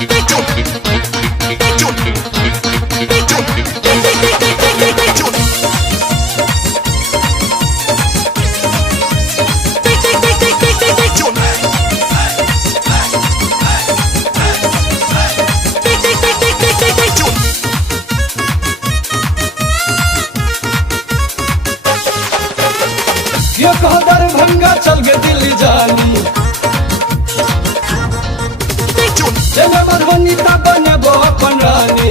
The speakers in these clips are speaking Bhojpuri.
ये कहो दरभंगा चल के दिल्ली जानी चल मधुबनी ता बनबो अपन रानी।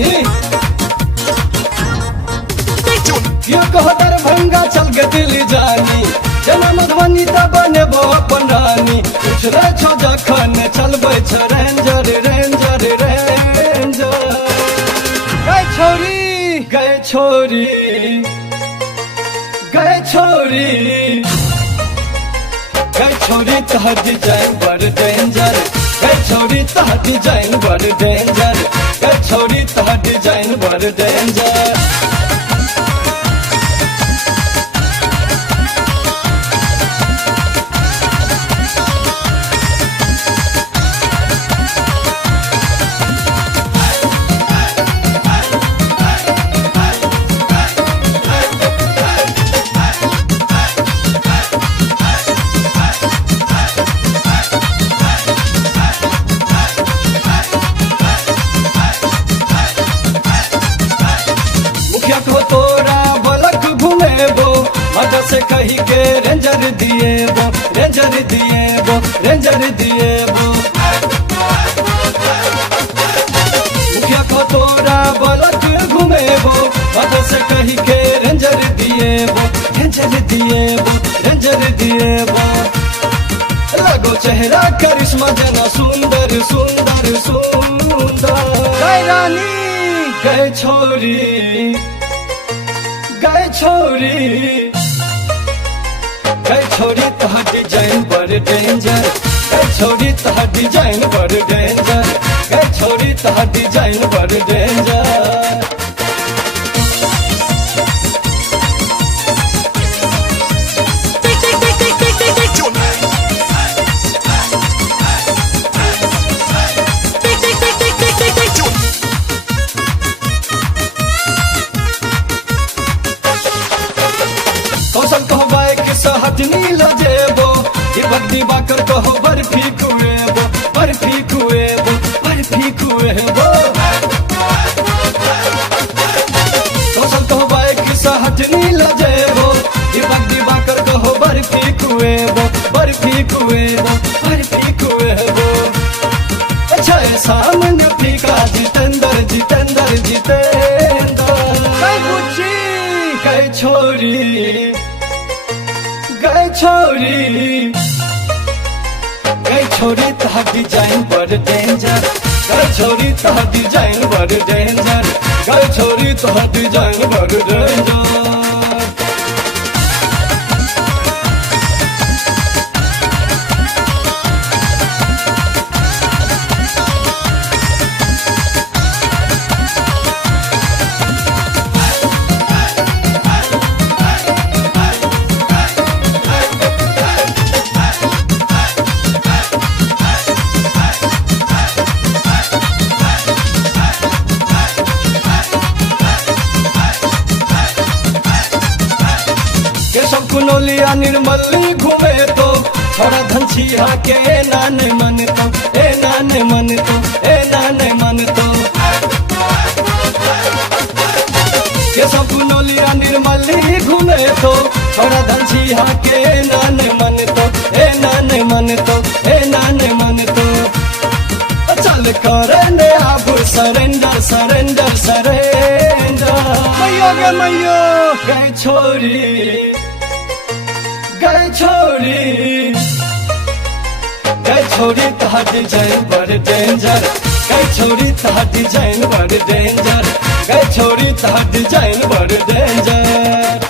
ये कहो दरभंगा चल के दिल्ली जानी चल मधुबनी ता बनबो अपन रानी। पूछले छो जखन चलबै छ रेंजर रेंजर रेंजर। गए छोरी गए छोरी गए छोरी गए छोरी तहर डिजाइन बड़ डेंजर। गए छोरी तहर डिजाइन बड़ डेंजर। गए छोरी तहर डिजाइन बड़ डेंजर। को तोरा बलक घुमेबो मजा से कही के रेंजर दिएबो रेंजर दिएबो रेंजर दिएबो। मुखिया को तोरा बलक घुमेबो मजा से कही के रेंजर दिएबो रेंजर दिएबो रेंजर दिएबो। लगो चेहरा करिश्मा जना सुंदर सुंदर सुंदर। गए रानी गए छोरी गए छोरी गए छोरी तहर डिजाइन बड़ डेंजर। गए छोरी तहर डिजाइन बड़ डेंजर। गए छोरी तहर डिजाइन बड़ डेंजर। कौशल कहो बाइक सहज नील जेबो बद्दी बाकर कहो बर्फी खुएबो बर्फी खुएबो बर्फी खुएबो। कौशल कहो बाइक सहज नील जेबो बद्दी बाकर कहो बर्फी खुएबो बर्फी खुएबो बर्फी खुएबो। अच्छा सामने फीका जितेंद्र जितेंद्र जितेंद्र। गए छोरी गए छोरी गए छोरी तहर डिजाइन बड़ डेंजर। गए छोरी तहर डिजाइन बड़ डेंजर। गए छोरी तहर डिजाइन बड़ डेंजर। कुनोलिया निर्मली घूमे तो थोड़ा धनछिया के नान मन तो ए नान मन तो ए नान मन तो। के सब कुनोलिया निर्मली घूमे तो थोड़ा धनछिया के नान मन तो ए नान मन तो ए नान मन तो। चल करने अब सरेंडर सरेंडर सरेंडर। मैयो गे मैयो गए छोरी गए छोरी गए छोरी तहर डिजाइन बड़ डेंजर। गए छोरी तहर डिजाइन बड़ डेंजर। गए छोरी तहर डिजाइन बड़ डेंजर।